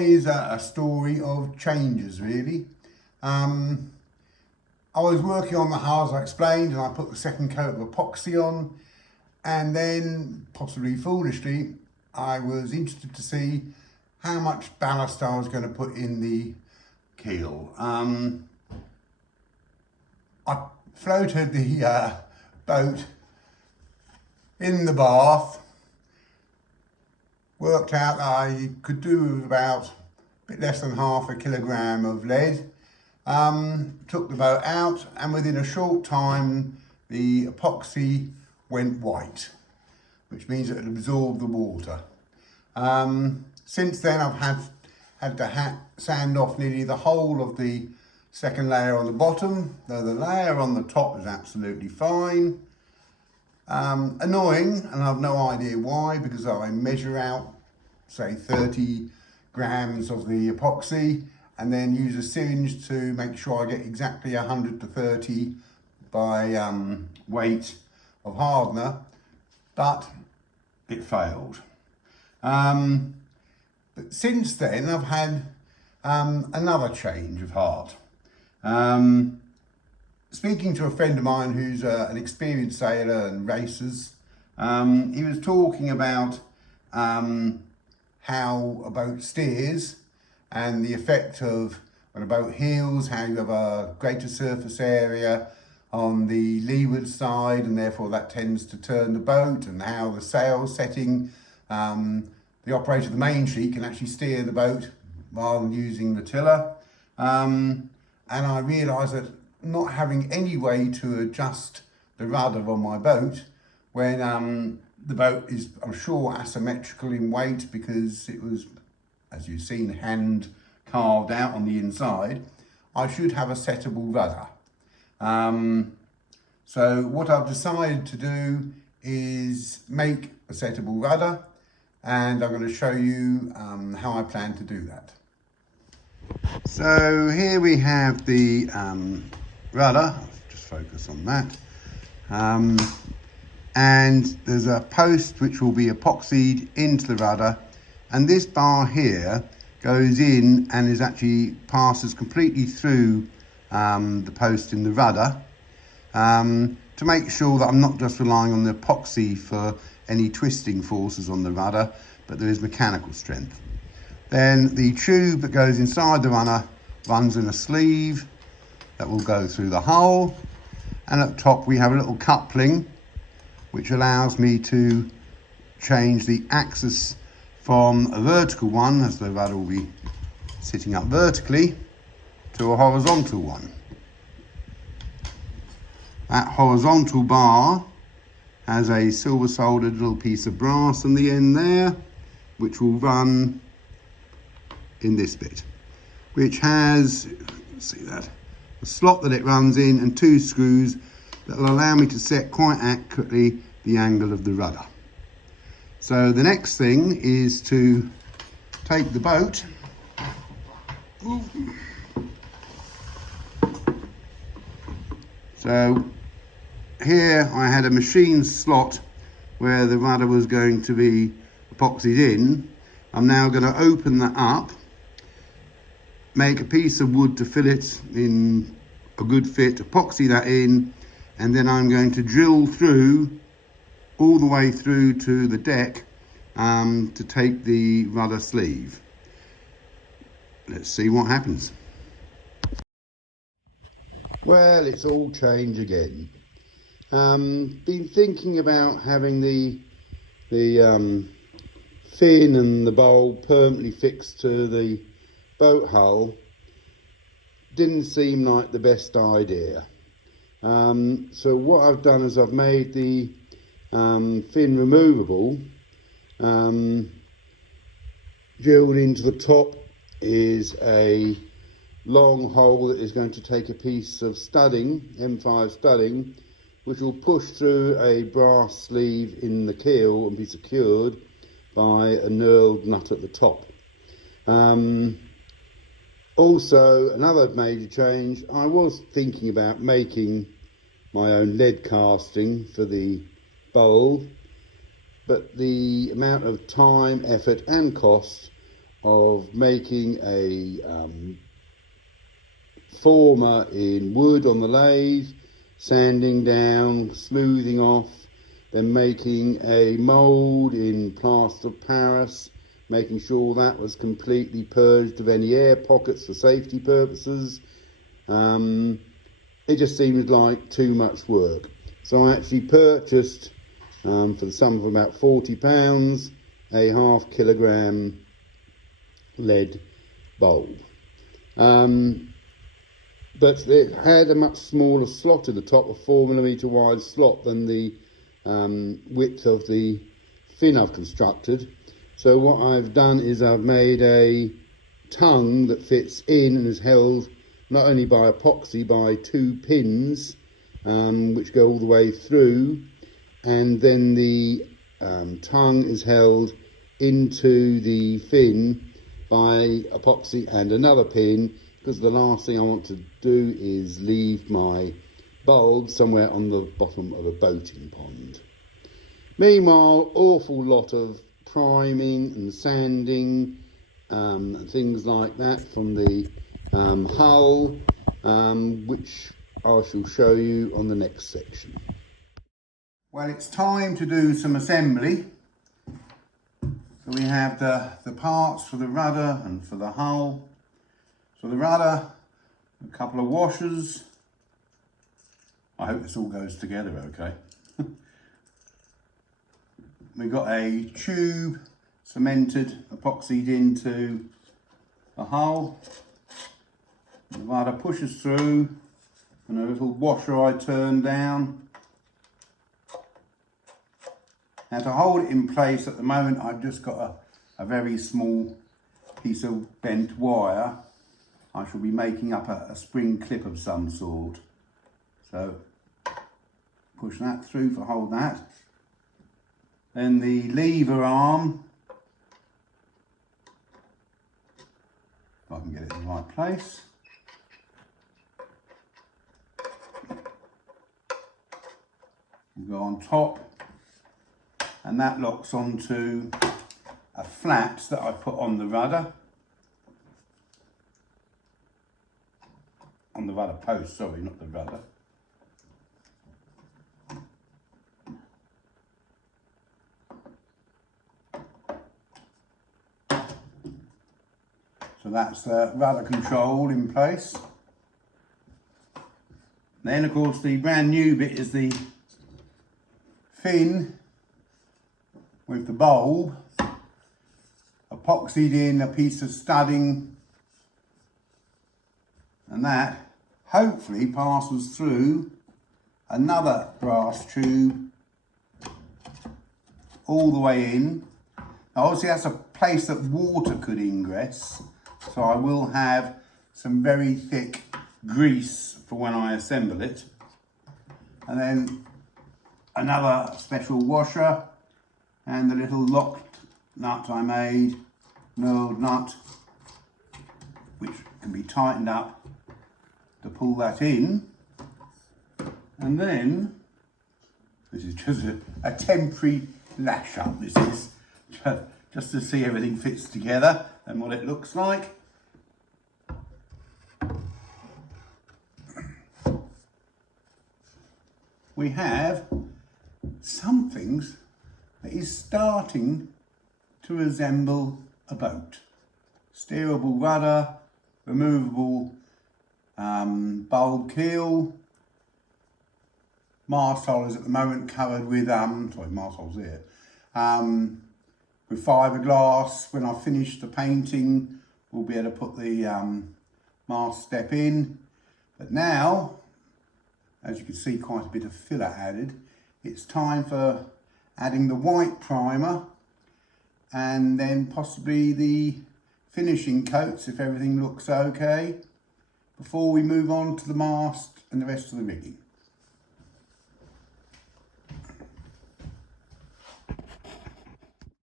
Today is a story of changes, really. I was working on the hull, as I explained, and I put the second coat of epoxy on, and then, possibly foolishly, I was interested to see how much ballast I was going to put in the keel. I floated the boat in the bath, worked out that I could do with about a bit less than half a kilogram of lead, took the boat out, and within a short time the epoxy went white, which means it had absorbed the water. Since then I've had to sand off nearly the whole of the second layer on the bottom, though the layer on the top is absolutely fine. Annoying, and I've no idea why, because I measure out, say, 30 grams of the epoxy and then use a syringe to make sure I get exactly 100 to 30 by weight of hardener, but it failed. But since then I've had another change of heart. Speaking to a friend of mine who's an experienced sailor and races, he was talking about how a boat steers and the effect of when a boat heels, how you have a greater surface area on the leeward side, and therefore that tends to turn the boat, and how the sail setting, the operator of the main sheet can actually steer the boat rather than using the tiller. And I realised that not having any way to adjust the rudder on my boat when the boat is, I'm sure, asymmetrical in weight because it was, as you've seen, hand carved out on the inside, I should have a settable rudder. So what I've decided to do is make a settable rudder, and I'm going to show you how I plan to do that. So here we have the rudder, just focus on that, and there's a post which will be epoxied into the rudder, and this bar here goes in and is actually passes completely through the post in the rudder, to make sure that I'm not just relying on the epoxy for any twisting forces on the rudder, but there is mechanical strength. Then the tube that goes inside the rudder runs in a sleeve that will go through the hull, and at the top we have a little coupling which allows me to change the axis from a vertical one, as the rudder will be sitting up vertically, to a horizontal one. That horizontal bar has a silver soldered little piece of brass on the end there, which will run in this bit, which has, see that, a slot that it runs in and two screws that will allow me to set quite accurately the angle of the rudder. So the next thing is to take the boat, so here I had a machine slot where the rudder was going to be epoxied in. I'm now going to open that up, make a piece of wood to fill it in a good fit, epoxy that in, and then I'm going to drill through all the way through to the deck to take the rudder sleeve. Let's see what happens. Well, it's all change again. Been thinking about having the fin and the bowl permanently fixed to the boat hull. Didn't seem like the best idea. So what I've done is I've made the fin removable. Drilled into the top is a long hole that is going to take a piece of studding, M5 studding, which will push through a brass sleeve in the keel and be secured by a knurled nut at the top. Also, another major change, I was thinking about making my own lead casting for the bulb, but the amount of time, effort and cost of making a former in wood on the lathe, sanding down, smoothing off, then making a mould in plaster of Paris, making sure that was completely purged of any air pockets for safety purposes. It just seemed like too much work. So I actually purchased, for the sum of about £40, a ½ kilogram lead bulb. But it had a much smaller slot in the top, a 4mm wide slot than the width of the fin I've constructed. So what I've done is I've made a tongue that fits in and is held not only by epoxy, by 2 pins which go all the way through, and then the tongue is held into the fin by epoxy and another pin, because the last thing I want to do is leave my bulb somewhere on the bottom of a boating pond. Meanwhile, awful lot of priming and sanding and things like that from the hull, which I shall show you on the next section. Well, it's time to do some assembly. So we have the parts for the rudder and for the hull. So the rudder, a couple of washers. I hope this all goes together okay. We've got a tube cemented, epoxied into the hull. The rudder pushes through, and a little washer I turn down. Now to hold it in place at the moment, I've just got a very small piece of bent wire. I shall be making up a spring clip of some sort. So push that through to hold that. Then the lever arm, if I can get it in the right place. Go on top, and that locks onto a flap that I put on the rudder. On the rudder post, sorry, not the rudder. So that's the rudder control in place. Then of course the brand new bit is the fin with the bulb, epoxied in a piece of studding, and that hopefully passes through another brass tube all the way in. Now obviously that's a place that water could ingress, so I will have some very thick grease for when I assemble it. And then another special washer, and the little locked nut I made, knurled nut, which can be tightened up to pull that in. And then, this is just a temporary lash up, this is, just to see everything fits together and what it looks like. We have something that is starting to resemble a boat. Steerable rudder, removable bulb keel. Mast hull is at the moment covered with, mast hull's here, with fiberglass. When I finish the painting, we'll be able to put the mast step in. But now, as you can see, quite a bit of filler added. It's time for adding the white primer and then possibly the finishing coats if everything looks okay, before we move on to the mast and the rest of the rigging.